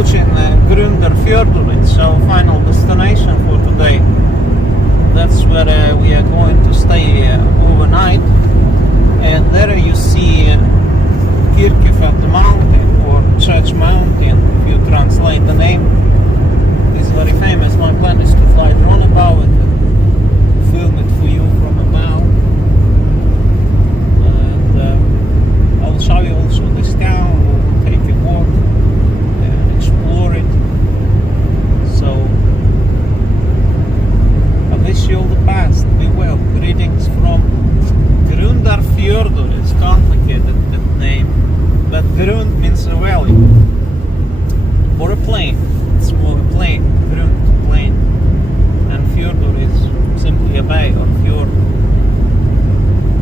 approaching Grundarfjörður. It's our final destination for today. That's where we are going to stay overnight. And there you see Kirkjufell mountain, or Church Mountain if you translate the name. It's very famous. My plan is to fly drone above it and film it for you from above. And I'll show you also this town. We'll take a walk and explore it. So I wish you all the best. Be well. Greetings from Grundarfjörður. It's complicated, that name. But Grund means a valley. Or a plain. It's more a plain. Grund, plain. And Fjörður is simply a bay or fjord.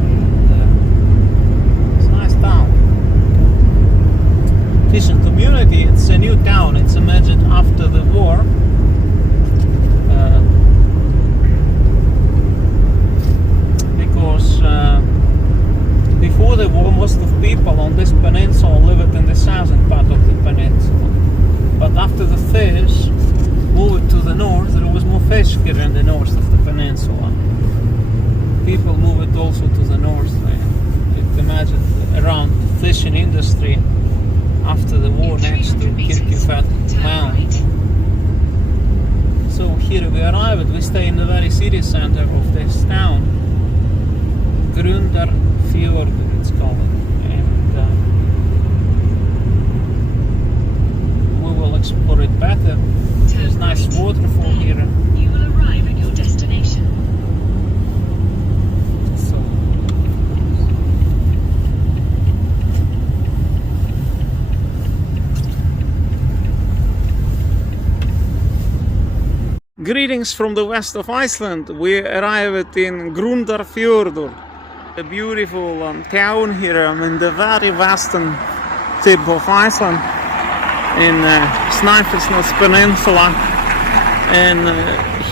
And, it's a nice town. Fishing community. It's a new town. It's emerged after the war. Because before the war, most of people on this peninsula lived in the southern part of the peninsula. But after the fish moved to the north, there was more fish here in the north of the peninsula. People moved also to the north. You can imagine around fishing industry after the war next to Kirkjufell Mound. So here we arrived. We stay in the very city center of this town. Grundarfjörður it's called, and we will explore it better. There's nice waterfall here. You will arrive at your destination. So greetings from the west of Iceland. We arrived in Grundarfjörður. A beautiful town here. I'm in the very western tip of Iceland, in Snæfellsnes Peninsula, and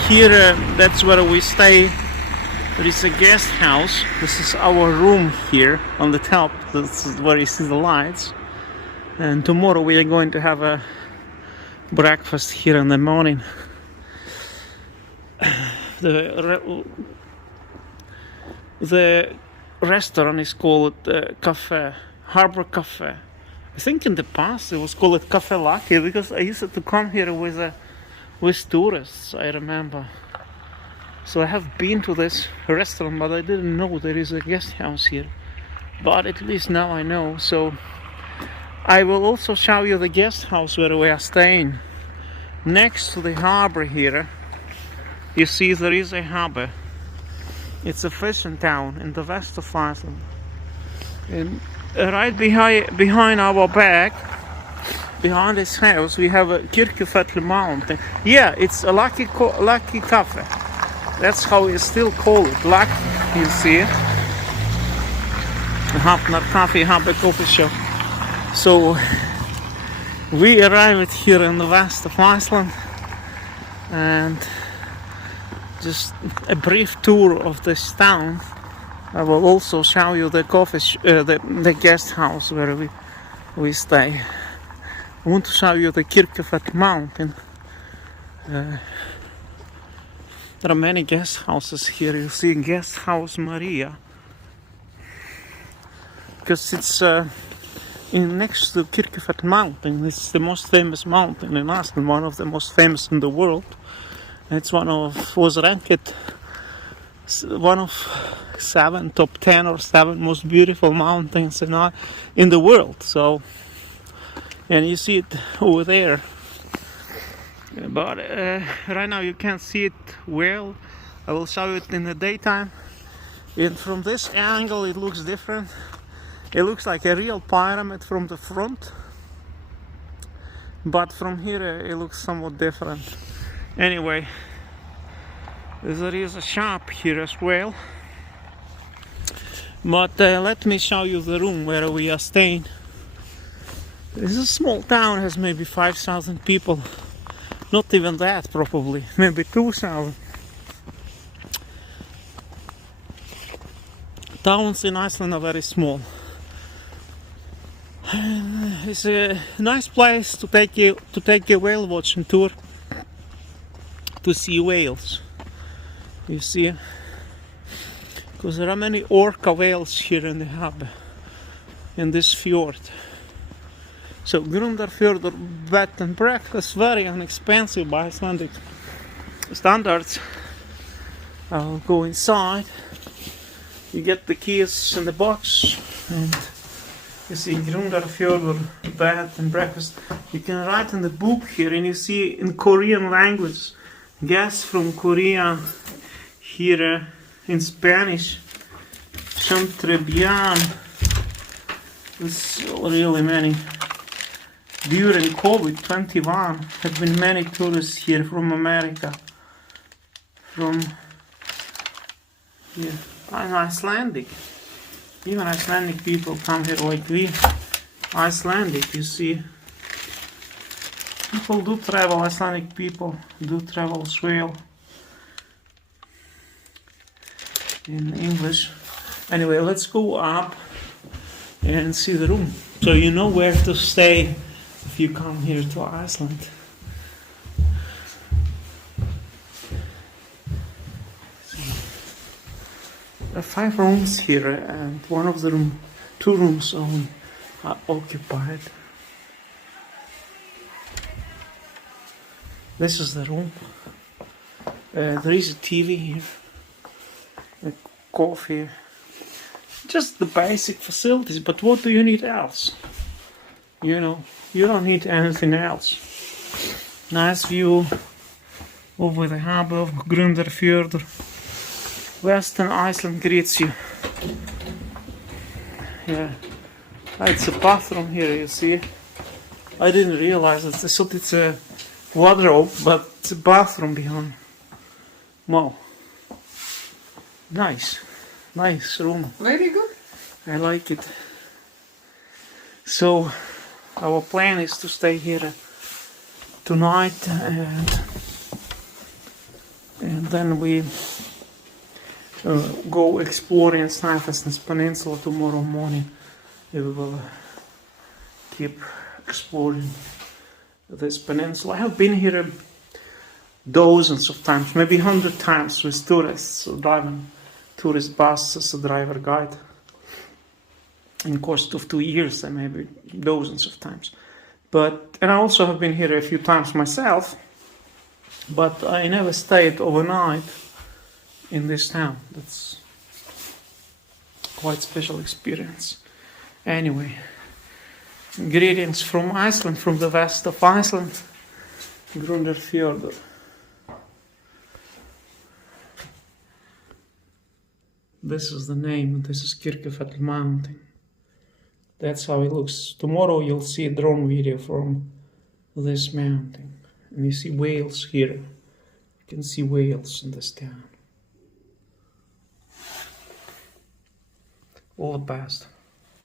here that's where we stay. There is a guest house. This is our room here on the top. This is where you see the lights. And tomorrow we are going to have a breakfast here in the morning. The restaurant is called Cafe Harbor Cafe. I think in the past it was called Cafe Lucky, because I used to come here with tourists, I remember. So I have been to this restaurant, but I didn't know there is a guest house here. But at least now I know. So I will also show you the guest house where we are staying. Next to the harbor here, you see there is a harbor. It's a fishing town in the west of Iceland. And right behind our back, behind this house, we have a Kirkjufell mountain. Yeah, it's a lucky cafe. That's how we still call it, lucky, you see. Hafnar Coffee, Harbor Coffee Shop. So we arrived here in the west of Iceland, and just a brief tour of this town. I will also show you the the guest house where we stay. I want to show you the Kirkjufell mountain. There are many guest houses here. You see Guest House Maria, because it's next to Kirkjufell mountain. It's the most famous mountain in Iceland, one of the most famous in the world. It's was ranked one of top 10 or 7 most beautiful mountains in the world. So, and you see it over there, but right now you can't see it well. I will show you it in the daytime, and from this angle it looks different. It looks like a real pyramid from the front, but from here it looks somewhat different. Anyway, there is a shop here as well. But let me show you the room where we are staying. This is a small town, has maybe 5,000 people. Not even that, probably. Maybe 2,000. Towns in Iceland are very small. it's a nice place to take a whale watching tour to see whales. You see, because there are many orca whales here in the harbor, in this fjord. So Grundarfjörður bed and breakfast, very inexpensive by Icelandic standards. I'll go inside. You get the keys in the box, and you see Grundarfjörður bed and breakfast. You can write in the book here, and you see in Korean language, guests from Korea here in Spanish. Bien. There's really many. During COVID-21, have been many tourists here from America, from here, and Icelandic. Even Icelandic people come here like we. Icelandic, you see. People do travel, Icelandic people do travel as well. In English. Anyway, let's go up and see the room. So you know where to stay if you come here to Iceland. There are 5 rooms here, and one of the 2 rooms only are occupied. This is the room. There is a TV here, a coffee, just the basic facilities. But what do you need else? You know, you don't need anything else. Nice view over the harbor of Grundarfjörður. Western Iceland greets you. Yeah, it's a bathroom here, you see. I didn't realize it. I thought it's a wardrobe, but it's a bathroom behind. Wow. Nice room. Very good. I like it. So our plan is to stay here tonight, and then we go exploring Snæfellsnes Peninsula tomorrow morning. We will keep exploring this peninsula. I have been here dozens of times, maybe 100 times with tourists, driving tourist bus as a driver guide. In the course of 2 years, maybe dozens of times. And I also have been here a few times myself, but I never stayed overnight in this town. That's quite special experience. Anyway, greetings from Iceland, from the west of Iceland, Grundarfjörður. This is the name, this is Kirkjufell mountain. That's how it looks. Tomorrow you'll see a drone video from this mountain. And you see whales here. You can see whales in this town. All the best.